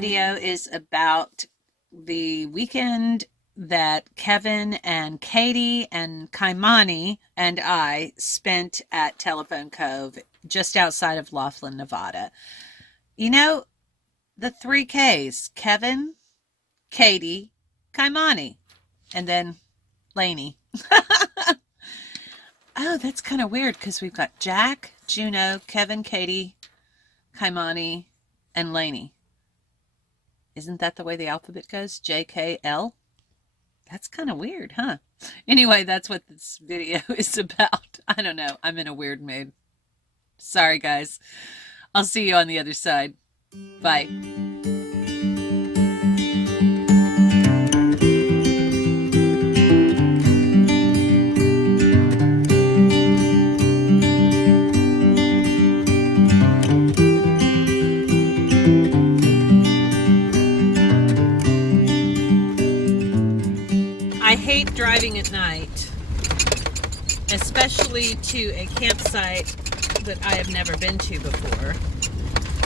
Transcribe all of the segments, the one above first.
video is about the weekend that Kevin and Katie and Kaimani and I spent at Telephone Cove just outside of Laughlin, Nevada. You know, the three Ks: Kevin, Katie, Kaimani, and then Lainie. Oh, that's kind of weird because we've got Jack, Juno, Kevin, Katie, Kaimani, and Lainie. Isn't that the way the alphabet goes? JKL? That's kind of weird, huh? Anyway, that's what this video is about. I don't know. I'm in a weird mood. Sorry, guys. I'll see you on the other side. Bye. I hate driving at night, especially to a campsite that I have never been to before.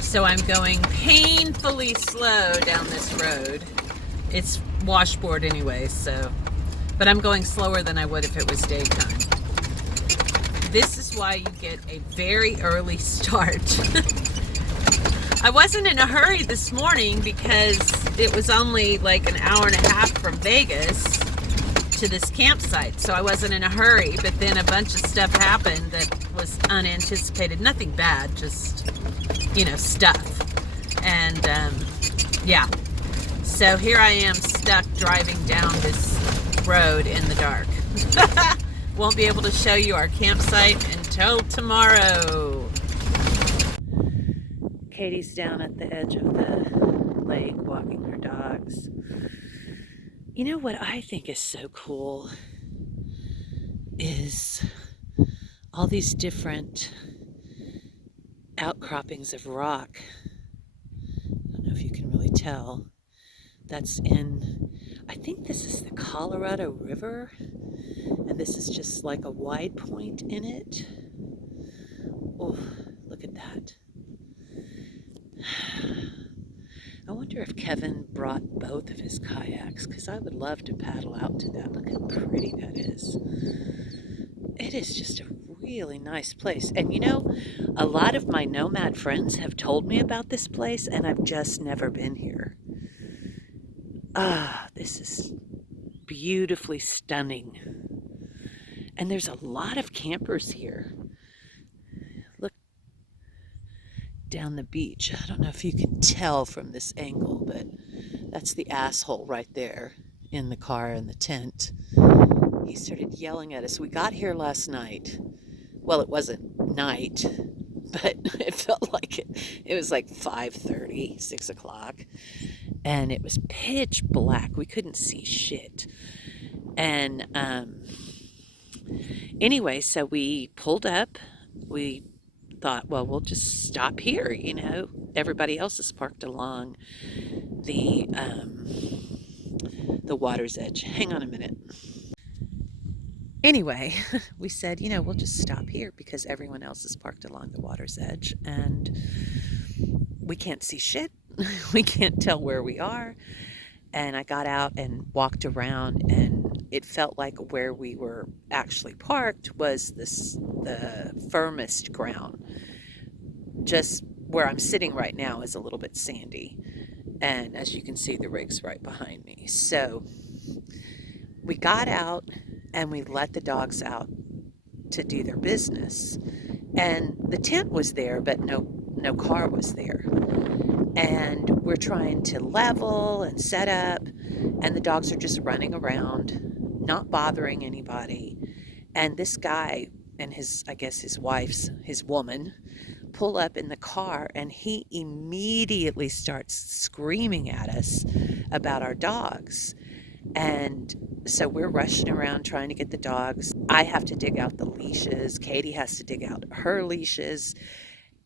So I'm going painfully slow down this road. It's washboard anyway, but I'm going slower than I would if it was daytime. This is why you get a very early start. I wasn't in a hurry this morning because it was only like an hour and a half from Vegas to this campsite, so I wasn't in a hurry, but then a bunch of stuff happened that was unanticipated. Nothing bad, just, stuff. And yeah, so here I am stuck driving down this road in the dark. Won't be able to show you our campsite until tomorrow. Katie's down at the edge of the lake walking her dogs. You know what I think is so cool is all these different outcroppings of rock. I don't know if you can really tell. That's I think this is the Colorado River, and this is just like a wide point in it. Oh, look at that. I wonder if Kevin brought both of his kayaks, because I would love to paddle out to that. Look how pretty that is. It is just a really nice place. And a lot of my nomad friends have told me about this place, and I've just never been here. This is beautifully stunning. And there's a lot of campers here. Look down the beach. I don't know if you can tell from this angle, but that's the asshole right there in the car in the tent. He started yelling at us. We got here last night. Well, it wasn't night, but it felt like it. It was like 5:30, 6 o'clock, and it was pitch black. We couldn't see shit. And anyway, so we pulled up. We thought, well, we'll just stop here. Everybody else is parked along the water's edge. Hang on a minute. Anyway, we said, we'll just stop here because everyone else is parked along the water's edge and we can't see shit. We can't tell where we are. And I got out and walked around, and it felt like where we were actually parked was the firmest ground. Just where I'm sitting right now is a little bit sandy. And as you can see, the rig's right behind me. So we got out and we let the dogs out to do their business. And the tent was there, but no car was there. And we're trying to level and set up, and the dogs are just running around, not bothering anybody. And this guy and his woman, pull up in the car, and he immediately starts screaming at us about our dogs. And so we're rushing around trying to get the dogs. I have to dig out the leashes. Katie has to dig out her leashes.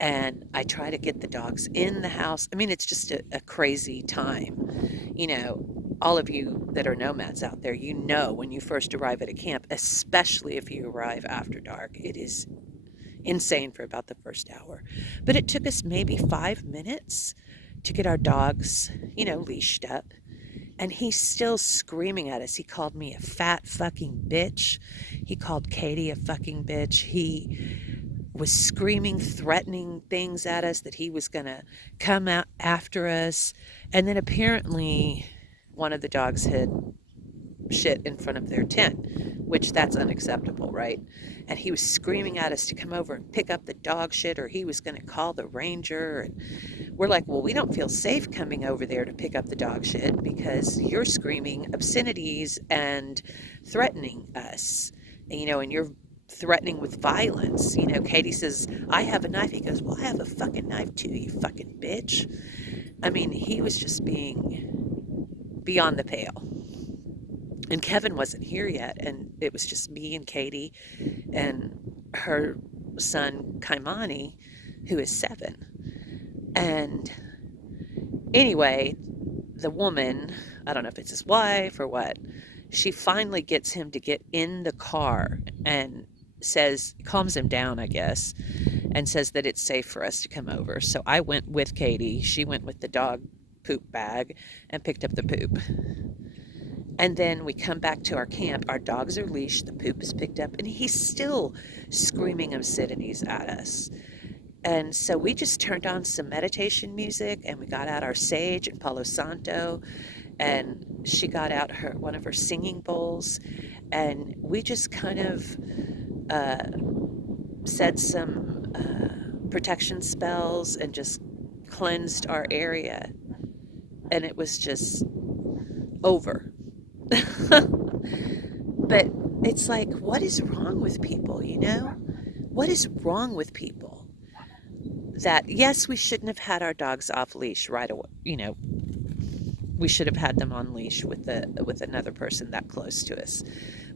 And I try to get the dogs in the house. I mean, it's just a crazy time. All of you that are nomads out there, when you first arrive at a camp, especially if you arrive after dark, it is insane for about the first hour. But it took us maybe 5 minutes to get our dogs, leashed up. And he's still screaming at us. He called me a fat fucking bitch. He called Katie a fucking bitch. He was screaming, threatening things at us, that he was going to come out after us. And then apparently one of the dogs had shit in front of their tent, which that's unacceptable, right? And he was screaming at us to come over and pick up the dog shit, or he was going to call the ranger. And we're like, well, we don't feel safe coming over there to pick up the dog shit because you're screaming obscenities and threatening us, and you're threatening with violence. Katie says, I have a knife. He goes, well, I have a fucking knife too, you fucking bitch. I mean, he was just being beyond the pale. And Kevin wasn't here yet, and it was just me and Katie and her son Kaimani, who is 7. And anyway, the woman, I don't know if it's his wife or what, she finally gets him to get in the car and calms him down, I guess, and says that it's safe for us to come over. So I went with Katie. She went with the dog poop bag and picked up the poop. And then we come back to our camp. Our dogs are leashed. The poop is picked up. And he's still screaming obscenities at us. And so we just turned on some meditation music, and we got out our sage and Palo Santo. And she got out one of her singing bowls. And we just kind of said some protection spells and just cleansed our area. And it was just over. But it's like, what is wrong with people, What is wrong with people? That, yes, we shouldn't have had our dogs off leash right away, we should have had them on leash with another person that close to us.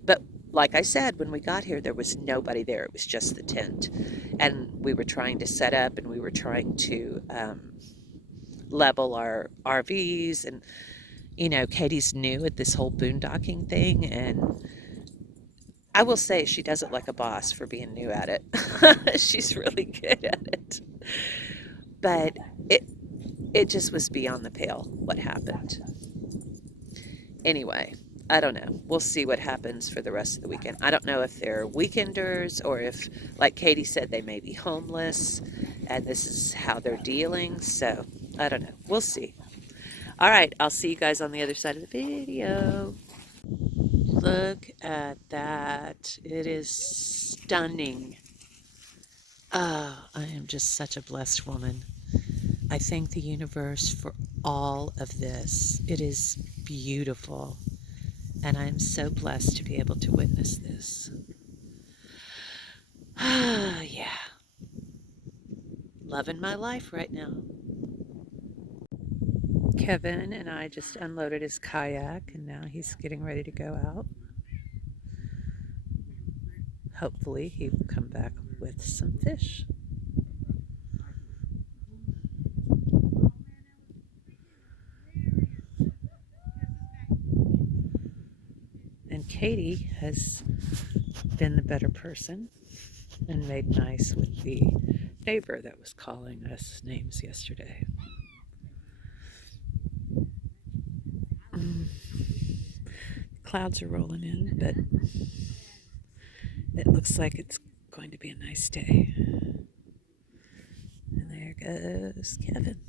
But like I said, when we got here, there was nobody there. It was just the tent. And we were trying to set up, and we were trying to level our RVs, and Katie's new at this whole boondocking thing, and I will say she does it like a boss for being new at it. She's really good at it. But it just was beyond the pale what happened. Anyway, I don't know. We'll see what happens for the rest of the weekend. I don't know if they're weekenders or if, like Katie said, they may be homeless and this is how they're dealing. So I don't know. We'll see. All right, I'll see you guys on the other side of the video. Look at that. It is stunning. Oh, I am just such a blessed woman. I thank the universe for all of this. It is beautiful. And I'm so blessed to be able to witness this. Yeah. Loving my life right now. Kevin and I just unloaded his kayak, and now he's getting ready to go out. Hopefully he will come back with some fish. And Katie has been the better person and made nice with the neighbor that was calling us names yesterday. Clouds are rolling in, but it looks like it's going to be a nice day. And there goes Kevin.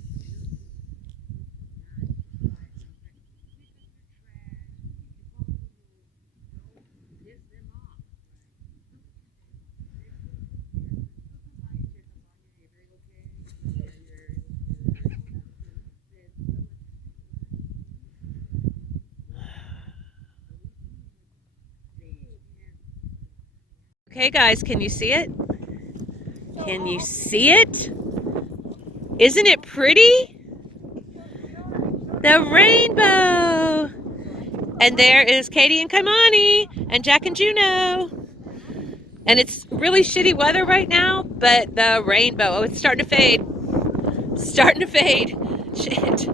Okay, guys, can you see it? Can you see it? Isn't it pretty? The rainbow! And there is Katie and Kaimani and Jack and Juno. And it's really shitty weather right now, but the rainbow, oh, it's starting to fade. Starting to fade. Shit.